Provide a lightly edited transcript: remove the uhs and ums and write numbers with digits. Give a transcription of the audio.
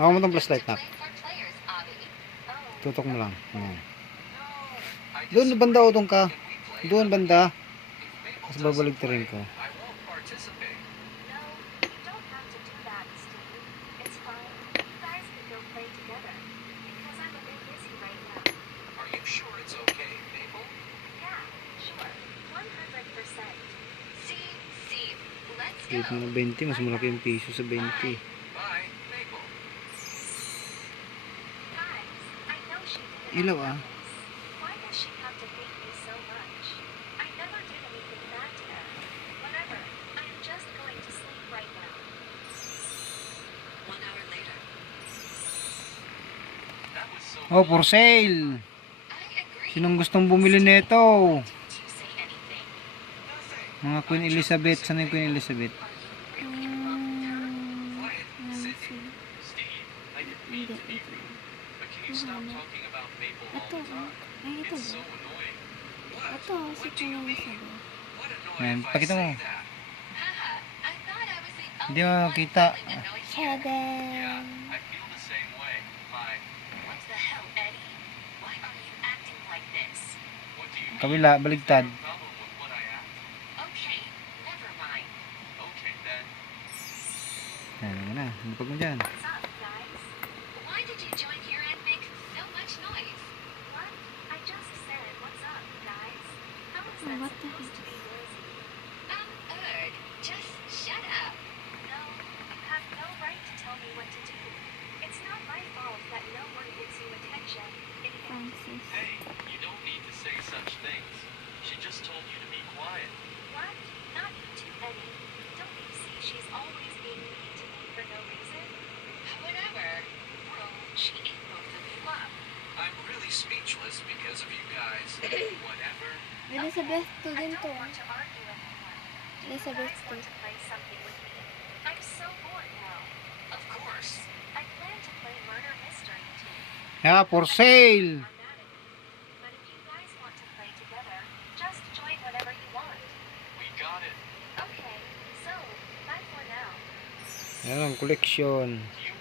Hawa mo itong flashlight, nak. Tutok mo lang. Doon banda utong ka. Doon banda. Tapos babaligtarin ko. Kahit mga 20, mas malaki yung piso sa 20. Ilaw ah. Oh, for sale. Sinong gustong bumili nito? Mga Queen Elizabeth. Saan yung Queen Elizabeth? Hindi, ito. Ito, ay ito ba? Ito, si Queen Elizabeth. Ayan, pakita mo. Hindi mo makita. Seven. Kabila, baligtad. Ayan, naman na. Lupag mo dyan. Oh, what the heck? Francis. Hey, you don't need to say such things. She just told you to be quiet. What? Not you too, Eddie. Don't you see she's always being mean to me for no reason? Whatever. Well, she ate most of the flop. I'm really speechless because of you guys. Whatever. Elizabeth to I din don't to. want to argue anymore. You Elizabeth guys to. want to play something with me? I'm so bored now. Of course. I plan to play murder mystery too. Yeah, for sale. But if you guys want to play together, just join whenever you want. We got it. Okay, so bye for now. Ayan ang collection. Do you